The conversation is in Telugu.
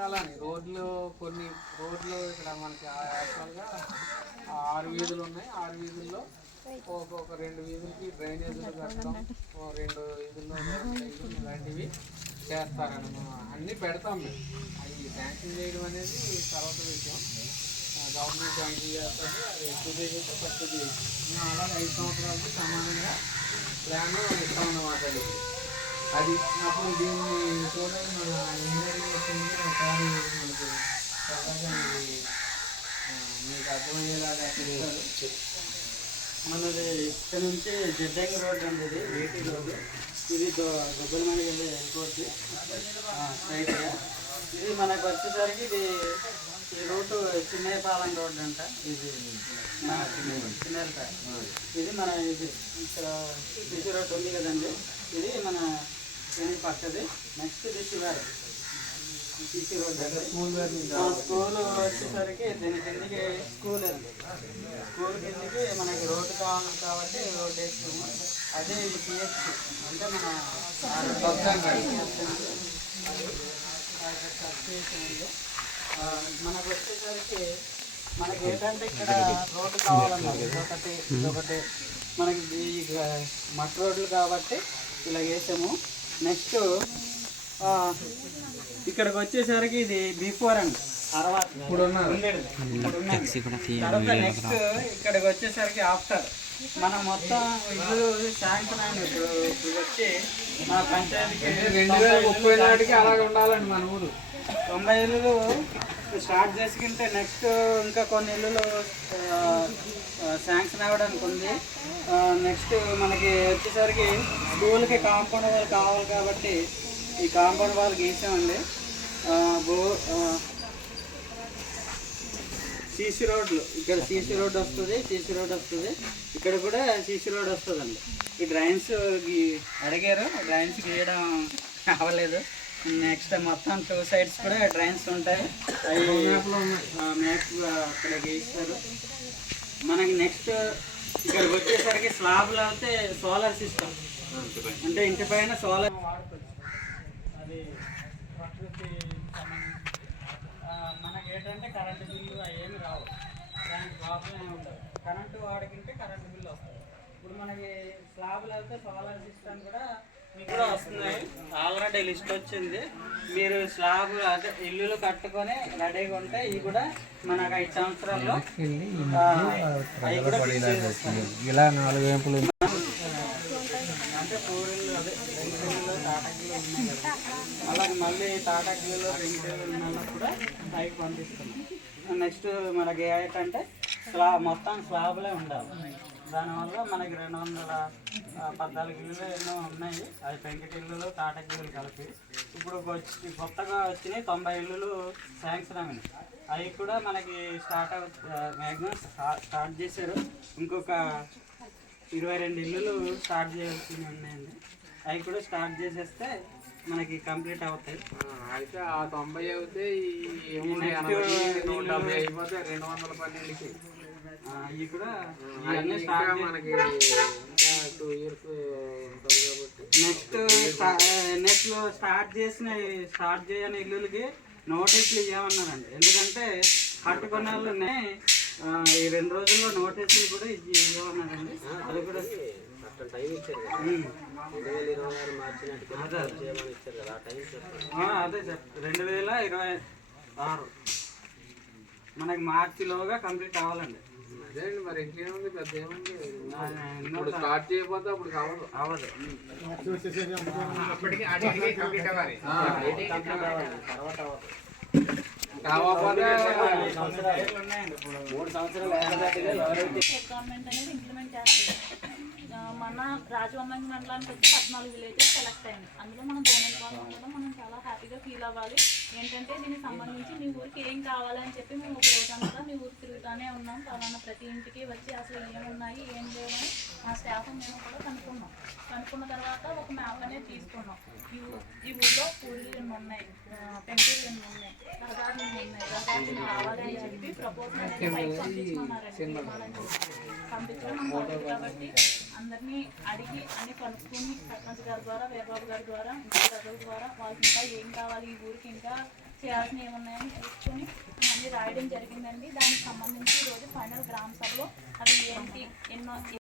అలానే రోడ్లు కొన్ని రోడ్లు ఇక్కడ మనకి యాక్చువల్గా 6 వీధులు ఉన్నాయి. 6 వీధుల్లో ఒక 2 వీధులకి డ్రైనేజీలు కట్టడం, 2 వీధుల్లో ఇలాంటివి చేస్తారన్నమాట. అన్నీ పెడతాం మేము. అవి శాంక్షన్ చేయడం అనేది తర్వాత విషయం. గవర్నమెంట్ శాంక్షన్ చేస్తుంది, అది ఎక్కువ చేసి తక్కువ చేసి మేము అలాగే 5 సంవత్సరాలకి సమానంగా ప్లాన్ ఇస్తామన్నమాట. అది అప్పుడు దీన్ని చూడండి, మన ఇంజనీరింగ్ వచ్చింది ఒకసారి మనకు సరదాగా మీకు అర్థమయ్యేలాగా చెప్తారు. మనది ఇక్కడ నుంచి జడ్డంగి రోడ్ అండి, ఇది వీటి రోడ్డు. ఇది గొబ్బలమణి వెళ్ళి ఎయిర్పోర్ట్ స్ట్రైట్గా. ఇది మనకు వచ్చేసరికి ఈ రూటు చిన్నపాలెం రోడ్ అంట. ఇది చిన్నపేట. ఇది మన ఇది ఇక్కడ సిసి రోడ్ ఉంది కదండి, ఇది మన పక్కది. నెక్స్ట్ ఇది శివారు సిసి రోడ్ అంటే స్కూల్ వచ్చేసరికి దీని కిందికి స్కూల్ అండి. స్కూల్ కిందికి మనకి రోడ్డు కావాలి కాబట్టి రోడ్ వేస్తాము. అదే పిహెచ్సి అంటే మన మనకు వచ్చేసరికి మనకి ఏంటంటే ఇక్కడ రోడ్డు కావాలన్నది ఒకటి మనకి మట్టి రోడ్లు కాబట్టి ఇలా వేసాము. నెక్స్ట్ ఇక్కడికి వచ్చేసరికి ఇది బిఫోర్ అండి, తర్వాత నెక్స్ట్ ఇక్కడికి వచ్చేసరికి ఆఫ్టర్. మనం మొత్తం ఇల్లు శాంక్షన్ అయిన ఇప్పుడు వచ్చి మన పంచాయతీకి 2030 నాటికి అలాగే ఉండాలండి మన ఊరు. 90 ఇల్లులు స్టార్ట్ చేసుకుంటే నెక్స్ట్ ఇంకా కొన్ని ఇల్లులు శాంక్షన్ అవ్వడానికి ఉంది. నెక్స్ట్ మనకి వచ్చేసరికి స్కూల్కి కాంపౌండ్ వాళ్ళు కావాలి కాబట్టి ఈ కాంపౌండ్ వాళ్ళు గీసామండి. సీసీ రోడ్లు ఇక్కడ సీసీ రోడ్ వస్తుంది, ఇక్కడ కూడా సీసీ రోడ్ వస్తుందండి. ఈ డ్రైన్స్ అడిగారు, డ్రైన్స్ గీయడం అవ్వలేదు. నెక్స్ట్ మొత్తం 2 సైడ్స్ కూడా డ్రైన్స్ ఉంటాయి. అవి మ్యాప్ అక్కడ గీస్తారు మనకి. నెక్స్ట్ ఇక్కడికి వచ్చేసరికి స్లాబ్లు అయితే సోలార్ సిస్టమ్ అంటే ఇంటి పైన సోలార్ వాడుకోవచ్చు. అది ప్రకృతి మనకి ఏంటంటే కరెంటు బిల్లు ఏమి రావు, దానికి ప్రాబ్లం ఏమి ఉండదు. కరెంటు వాడుకుంటే కరెంటు బిల్లు వస్తుంది. ఇప్పుడు మనకి స్లాబ్లు అయితే సోలార్ సిస్టమ్ కూడా మీకు కూడా వస్తున్నాయి. ఆల్రెడీ లిస్ట్ వచ్చింది. మీరు స్లాబ్ అదే ఇల్లులు కట్టుకొని రెడీగా ఉంటే ఇవి కూడా మనకు 5 సంవత్సరాల్లో అవి కూడా ఇలా 4 వేపులు అంటే 4 ఇల్లు అదే 2 ఇల్లు తాటాకిల్లు ఉన్నాయి కదా, అలాగే మళ్ళీ తాటాకిల్లు 2 ఇల్లు ఉన్నప్పుడు పైకి పంపిస్తున్నాం. నెక్స్ట్ మనకి ఏంటంటే మొత్తం స్లాబ్లే ఉండాలి. దానివల్ల మనకి 214 ఇల్లులు ఎన్నో ఉన్నాయి. అవి పెంకిటి ఇల్లులు తాటకి ఇల్లులు కలిపి ఇప్పుడు కొత్తగా వచ్చినాయి 90 ఇల్లులు శాంక్షన్ అయినాయి. అవి కూడా మనకి మ్యాక్సిమం స్టార్ట్ చేశారు. ఇంకొక 22 ఇల్లులు స్టార్ట్ చేయాల్సినవి ఉన్నాయండి. అవి కూడా స్టార్ట్ చేసేస్తే మనకి కంప్లీట్ అవుతాయి. అయితే ఆ 90 అవుతే అయిపోతే 212కి ఇవి కూడా ఇవన్నీ స్టార్ట్ మనకి 2 ఇయర్స్ ఉంటుంది కాబట్టి నెక్స్ట్ స్టార్ట్ చేయని ఇల్లులకి నోటీసులు ఇవ్వమన్నారండి. ఎందుకంటే కట్టుకున్న వాళ్ళని ఈ 2 రోజుల్లో నోటీసులు కూడా ఇవ్వమన్నారండి. అది కూడా టైం ఇచ్చారు కదా, 2026 మార్చి నాటికి ఇచ్చారు కదా, ఆ టైం అదే సార్ 2026 మనకి మార్చిలోగా కంప్లీట్ అవ్వాలండి. అదే అండి, మరి ఇంకేముంది, పెద్ద ఏముంది. ఇప్పుడు స్టార్ట్ చేయకపోతే అప్పుడు అవ్వదు. గవర్నమెంట్ అనేది ఇంప్లిమెంట్ చేస్తుంది. మన రాజవమ్మంగి మండలానికి వచ్చి 14 విలేజెస్ సెలెక్ట్ అయింది. అందులో మనం బోనల్పాలెం కూడా మనం చాలా హ్యాపీగా ఫీల్ అవ్వాలి. ఏంటంటే దీనికి సంబంధించి మీ ఊరికి ఏం కావాలని చెప్పి మేము ఒక రోజంతా మీ ఊరికి తిరుగుతూనే ఉన్నాం. పలానా ప్రతి ఇంటికి వచ్చి అసలు ఏమున్నాయి ఏం లేవని మా స్టాఫ్ మేము కూడా కనుక్కున్న తర్వాత ఒక మ్యాప్ అనేది తీసుకున్నాం. ఈ ఊళ్ళో పూరీలు ఎన్ని ఉన్నాయి, పెంకులు ఎన్ని ఉన్నాయి, రసాలు ఎన్ని ఉన్నాయి, రసాలు కావాలి అని చెప్పి ప్రపోజల్ అనేది పైకి పంపించుకున్నారండి. పంపించడం మనం కాబట్టి అందరినీ అడిగి అన్ని కనుక్కొని సర్పంచ్ గారి ద్వారా, వీరబాబు గారి ద్వారా, ఇంకా ప్రజల ద్వారా వాళ్ళకి ఇంకా ఏం కావాలి, ఈ ఊరికి ఇంకా చేయాల్సినవి ఏమున్నాయని చూసుకొని అన్నీ రాయడం జరిగిందండి. దానికి సంబంధించి ఈరోజు ఫైనల్ గ్రామ సభలో అవి ఏంటి ఎన్నో